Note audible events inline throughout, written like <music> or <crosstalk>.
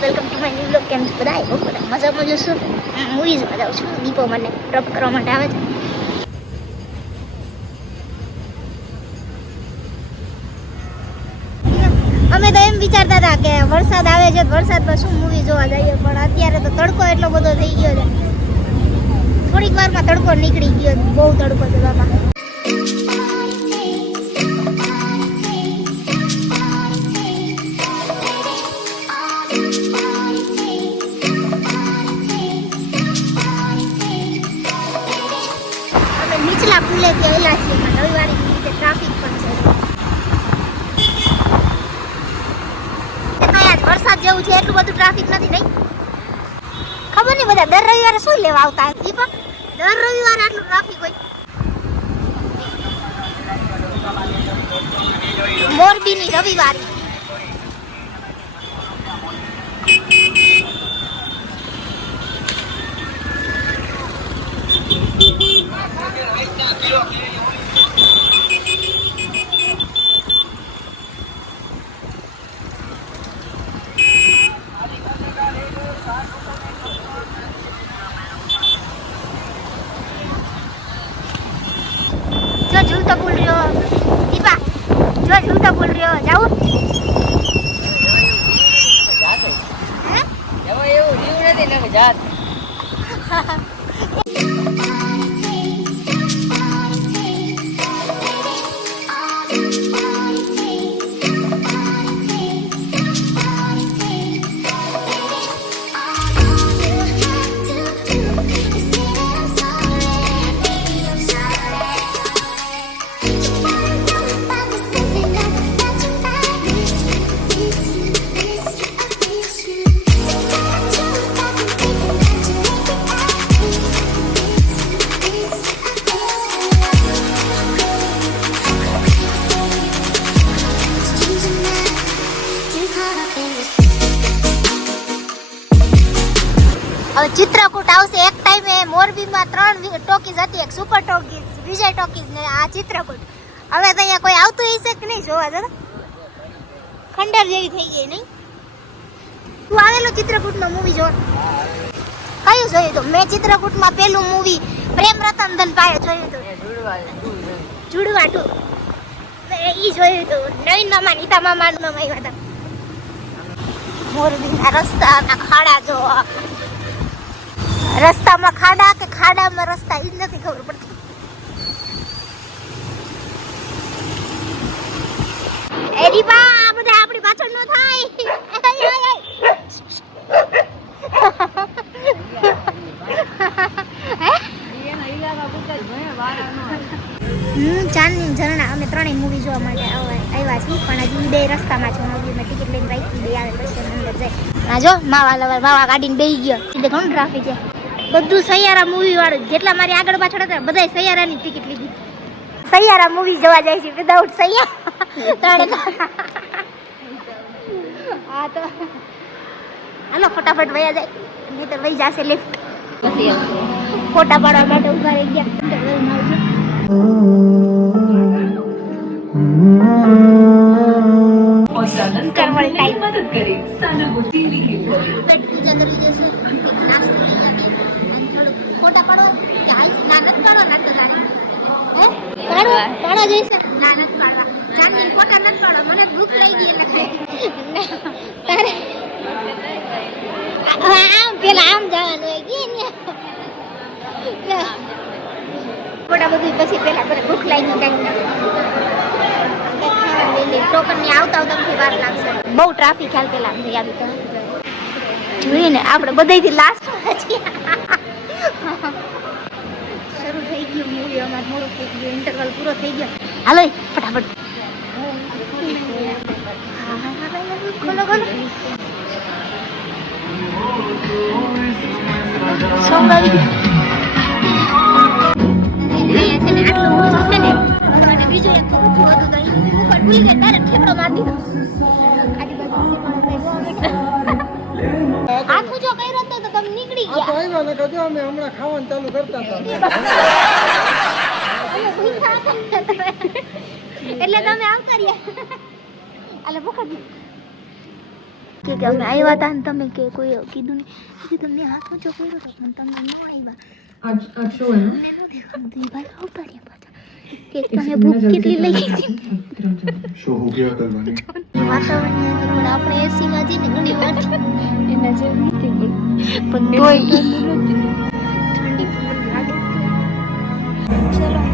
Welcome to my new blog કેમ બધા બહુ બધા મજામાં જો છું મૂવીઝમાં જાઉં છું. દીપો મને ડ્રોપ કરવા માટે આવે છે. એમ વિચારતા હતા કે વરસાદ આવે છે, વરસાદમાં શું મૂવી જોવા જઈએ, પણ અત્યારે તો તડકો એટલો બધો થઈ ગયો છે થોડીક વારમાં તડકો નીકળી ગયો. બહુ તડકો છે બાપા નીચલા પુલેથી આવેલા છીએ પણ રવિવારે રીતે ટ્રાફિક પણ છે તે કાંઈ આજ વરસાદ જેવું છે, એટલું બધું ટ્રાફિક નથી નહીં. ખબર નહીં બધા દર રવિવારે શું લેવા આવતા દીપક, દર રવિવારે આટલું ટ્રાફિક હોય. મોરબીની રવિવારી. ટોકીઝ હતી, એક સુપર ટોકીઝ, વિજય ટોકીઝ ને આ ચિત્રકૂટ. હવે તો અહીંયા કોઈ આવતું હશે કે નહીં જોવા દાદા ખંડર જેવી થઈ ગઈ નહીં? તું આવેલો ચિત્રકૂટમાં મૂવી જો કયું જોયું હતું મેં ચિત્રકૂટમાં પેલું મૂવી પ્રેમ રતન ધન પાયો જોયું તું. જુડવા ટુ. ઈ જોયું હતું નવીન મામા, નીતા નામ આવ્યા હતા. મોરબીના રસ્તાના ખાડા જોવા. રસ્તામાં ખાડા કે ખાડામાં રસ્તા એ જ નથી ખબર પડતી. એ દીપા આ બધા આપણી પાછળ ન થાય. ચાંદની ઝરણા. અમે ત્રણેય મૂવી જોવા માટે આવા- આવ્યા છીએ, પણ હજી બે રસ્તામાં છે. મૂવી મેં ટિકિટ લઈને રાખી બે આવે, પછી અંદર જાય જો, માવા લવર, માવા ગાડીને બેસી ગયો. એટલે ઘણું ટ્રાફિક છે બધું સૈયારા મૂવી વાળું. જેટલા મારી આગળ પાછળ હતા બધા સૈયારાની ટિકિટ લીધી. સૈયારા મૂવી જોવા જાય છે વિધાઉટ સૈયારા. <laughs> હા તો હાલો ફટાફટ વયા જાય. નહીં તો વહી જશે લિફ્ટ ફોટા પાડવા માટે ઊભા રહી ગયા. મદદ કરી. સાના પૂજા કરી જશે ફોટા પાડો કે હાલ છે? ના તો પાડવા પાડવા જઈશે. ના નથી પાડવા. ચાંદની ફોટા નથી પાડો મને ભૂખ લાગી એટલે ખાઈ તારે આમ પેલા આમ જવાનું હોય ગઈ ને? ફોટા બધું પછી પેલા મને ભૂખ લાગી કઈ ટોકનની આવતા આવતા વાર લાગશે. બહુ ટ્રાફિક હાલ પેલા આવી તો જોઈએ ને આપણે બધાયથી લાસ્ટ શરૂ મૂવી અમારે ગયું ઇન્ટરવલ પૂરો થઈ ગયો. હાલો ફટાફટ. ખોલો ખોલો સોંગ આવી ગયું અહીંયા છે ને આટલું ઊંચું છે ને અને બીજું એક ઊંચું હતું તો ઉપર ભૂલી ગઈ તારે ઠેકડો મારી દીધો આજુબાજુ સીમાડો કઈ જોવા તમે નીકળી તો ગયા ને કહેજો અમે હમણાં ખાવાનું ચાલુ કરતા હતા. એટલે તમે આમ કરીએ એટલે ભૂખ કે કે અમે આવ્યા હતા ને તમે કે કોઈ કીધું નહીં કે તમને હાથ ઊંચો કર્યો હતો પણ તમને ન આવ્યા કે તમે ભૂખ કેટલી લઈ ગઈ શું હું કેવા કરવાની વાતાવરણ પણ આપણે એસી માં જઈને ઘણી વાર એના જેવું નથી પણ પણ ઠંડી પવન લાગે ચલો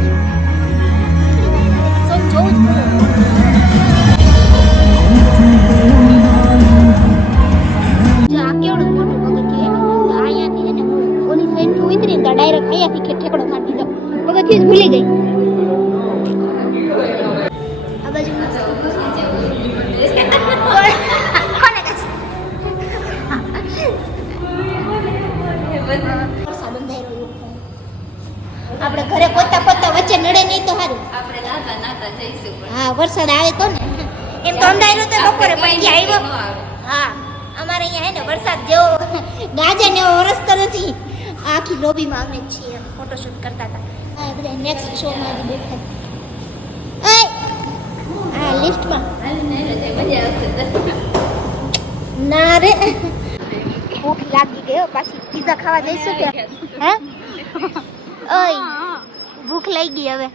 મૂવી વરસાદ જેવો ગાજે ને એવો વરસતો નથી. આખી લોબીમાં અમે છીએ ફોટોશૂટ કરતા હતા. હા બધા નેક્સ્ટ શોમાં જ બેઠા! આ લિફ્ટમાં ના રે. ભૂખ લાગી ગયો પાછી પીઝા ખાવા જઈશું કે હે? ઓય, ભૂખ લાગી ગઈ હવે.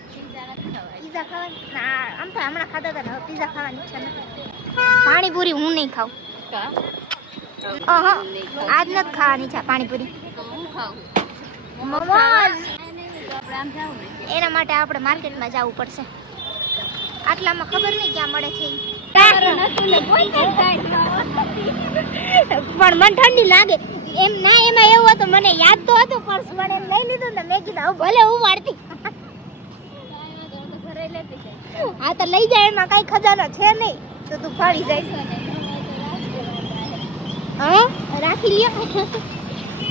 પીઝા ખાવાની? ના, આમ તો હમણાં ખાધા હતા પીઝા ખાવાની ઈચ્છા નથી. પાણીપુરી હું નહીં ખાઉં. આજ નથી ખાવાની છે પાણીપુરી. એના માટે આપણે માર્કેટમાં જવું પડશે. આટલામાં ખબર નહીં ક્યાં મળે છે. પણ મને ઠંડી લાગે. એમ ના એમાં એવું હતું મને યાદ તો હતું પર્સ પણ એમ લઈ લીધું ને મેં કીધું ભલે હું વાળતી. આ હા તો લઈ જાય એમાં કઈ ખજાનો છે નહીં. તો તું ફાળી જાય હા? રાખી લ્યો.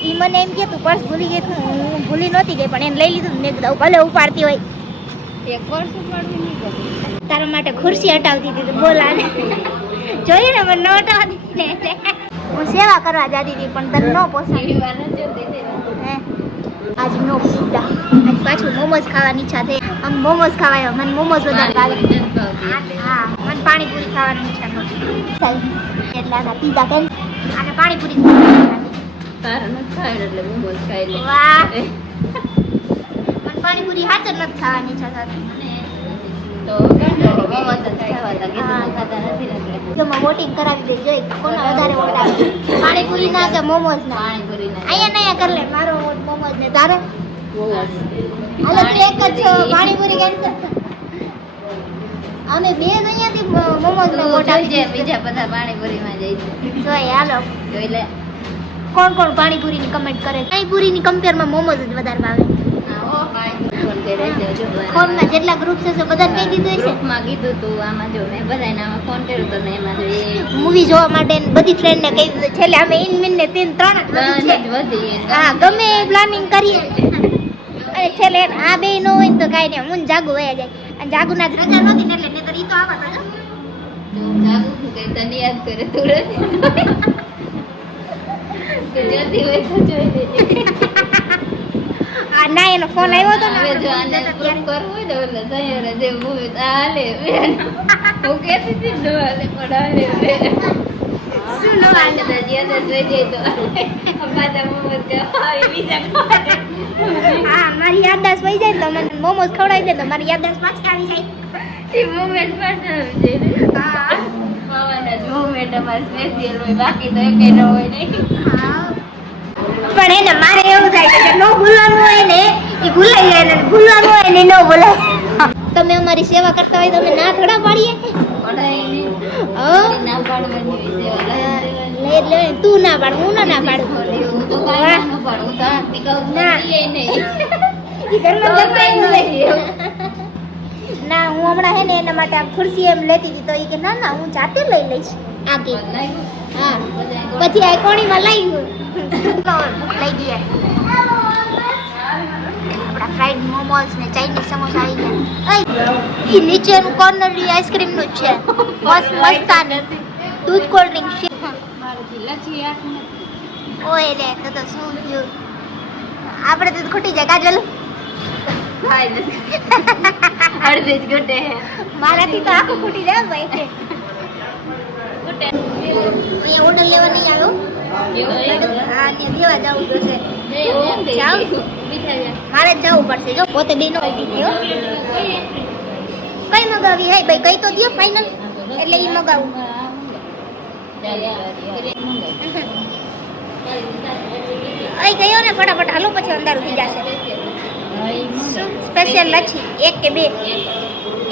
ઈ મને એમ કે તું પર્સ ભૂલી ગઈ તું હું ભૂલી નહોતી ગઈ પણ એને લઈ લીધું ને કીધું ભલે ઉપાડતી હોય. એક વર્ષ ઉપાડવી નહીં ગમે. તારા માટે ખુરશી હટાવતી હતી તો બોલ જોયું ને મને ન હટાવતી. ને હું સેવા કરવા જતી હતી પણ તને ન પોસાય આજ નો પીઝા આજ પાછું મોમોઝ ખાવાની ઈચ્છા થઈ. આમ મોમોઝ ખાવાય મને મોમોઝ વધારે ભાવે. હા મને પાણીપુરી ખાવાની ઈચ્છા નથી એટલે આના પીઝા કેમ? અને પાણીપુરી. તારે નથી ખાય એટલે મોમોસ ખાઈ લે. વાહ મને પાણીપુરી હાથ જ નથી ખાવાની ઈચ્છા થતી તો કંટાળી જ ખાવા હતા. કીધું ખાતા નથી એટલે. જો વોટિંગ કરાવી દે જોઈ કોને વધારે વોટ આવે પાણીપુરી ના કે મોમોઝ ના પાણીપુરી ના અહીંયા નહીં કર લે મારો વોટ મોમોઝ ને તારે. હાલો એક જ પાણીપુરી કેન્સલ અમે બે જ અહીંયાથી મોમોઝ ને વોટ આપી બીજા બધા પાણીપુરીમાં જાય છે. જોઈએ હાલો. જોઈ લે. કોણ કોણ પાણીપુરીની કમેન્ટ કરે? પાણીપુરીની કમ્પેરમાં મોમોઝ જ વધારે ભાવે. ફોનમાં જેટલા ગ્રુપ છે બધાને કહી દીધું ગ્રુપમાં કીધું તું આમાં જો મેં બધાને આમાં ફોન કર્યો તો એમાં જો મૂવી જોવા માટે બધી ફ્રેન્ડને કહી દીધું. છેલ્લે અમે ઇન મિન ને તીન ત્રણ જ બધી વધી હા ગમે પ્લાનિંગ કરીએ. અને છેલ્લે આ બે નો હોય તો કાંઈ નહીં હું જાગુ વયા જાય. અને જાગુના ના રજા નહોતી ને એટલે નહીંતર ઈ તો આવત જ હો. તો જાગું કે તને યાદ કરે તું નથી તો જતી હોય તો જોઈ લેજે આ ના એનો ફોન આવ્યો હતો ને હવે જો આને પ્રૂફ કરવું હોય તો એટલે તૈયાર રજે હું હાલે. હું કહેતી હતી જો હાલે પણ હાલે. તો તો. આ મોમોઝ ખાવા આવે, બીજા ખાવા આવે. હા મારી યાદદાસ્ત વહી જાય તો મને મોમોઝ ખવડાવી દે તો મારી યાદદાસ્ત પાછી આવી જાય એ moment પાછા આવી જાય. હા ખાવાના જ moment અમારે સ્પેશિયલ હોય બાકી તો એકેય ન હોય નહીં હા. પણ એને મારે એવું થાય કે નો ભૂલવાનું હોય ને એ ભૂલાઈ જાય ને ભૂલવાનું હોય ને નો ભૂલાય તમે અમારી સેવા કરતા હોય તમે ના થોડા પાડીએ પડાય નહીં. હા. ના પાડવાની હોય સેવા લાવી લે લે તું ના પાડ હું ના પાડું. દેવાની. હું તો કાંઈ ના ન હું તો ના. નહીં. ના હું હમણાં હે ને એના માટે આ ખુરશી એમ લેતી હતી તો એ કે ના ના હું જાતે લઈ લઈશ. આ કે. હા પછી આ કોણીમાં લઈ ગયું. <laughs> લઈ ગયા. ફ્રાઈડ મોમોસ ને ચાઇનીઝ સમોસા આવી ગયા. એ નીચેનું કોર્નર આઈસ્ક્રીમનું જ છે. મસ્ત મસ્તાની. દૂધ કોલ્ડ ડ્રિંક છે. ઓય રે તો તો શું થયું? આપણે તો ખૂટી જાય કાજલ. અડધી જ ઘટે મારાથી તો આખું ખૂટી જાય ભાઈ. ઓર્ડર લેવા નહીં આવ્યો. હા ત્યાં દેવા જવું જોશે જાવ. મારે જવું પડશે. જો, પોતે ગયો કઈ મગાવી હે? ભાઈ, કઈ તો દો ફાઇનલ એટલે ઈ મગાવું. અહીં ગયો ને ફટાફટ. હાલો, પછી અંધારું થઈ જશે. સ્પેશિયલ લચ્છી એક કે બે?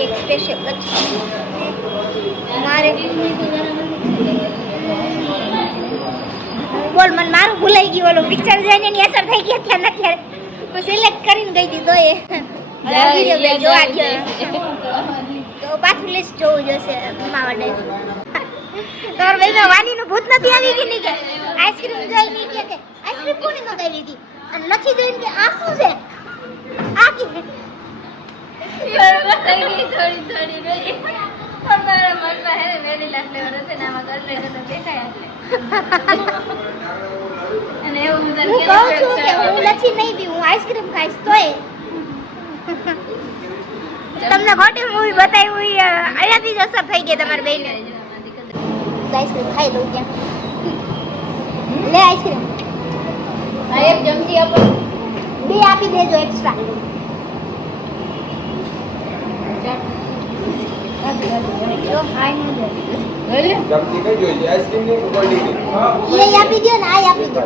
એક સ્પેશિયલ લચ્છી મારે. બોલ, મને મારું ભૂલાઈ ગયું ઓલું પિક્ચર જોઈને એની અસર થઈ ગઈ અત્યારે અત્યારે સિલેક્ટ કરીને ગઈ તો એ મેં જોવા ગયો તો પાછું લિસ્ટ જોવું જોશે માવા ડે તમારા ભાઈ વાનીનું ભૂત નથી આવી કે નહીં કે આઈસ્ક્રીમ જોઈ નહીં કે કે આઈસ્ક્રીમ કોને મંગાવી હતી અને નથી જોઈને કે આ શું છે આ કે થોડી થોડી રહી અમારા મનમાં હે વેનીલા ફ્લેવર હશે ને આમાં કટલેટ તો દેખાય અને એવું બધા હું કહું છું કે હું લચ્છી નહીં પીવું હું આઈસ્ક્રીમ ખાઈશ તોય. તમને ખોટી મૂવી બતાવી હોય અહીંયાથી જ અસર થઈ ગઈ તમારી બેન આઈસ્ક્રીમ ખાઈ લઉં ત્યાં. લે આઈસ્ક્રીમ. એક ચમચી આપો. બે આપી દેજો એક્સ્ટ્રા જો ચમચી કઈ જોઈએ આઈસ્ક્રીમની કોલ્ડ એ આપી દો ને આ આપી દો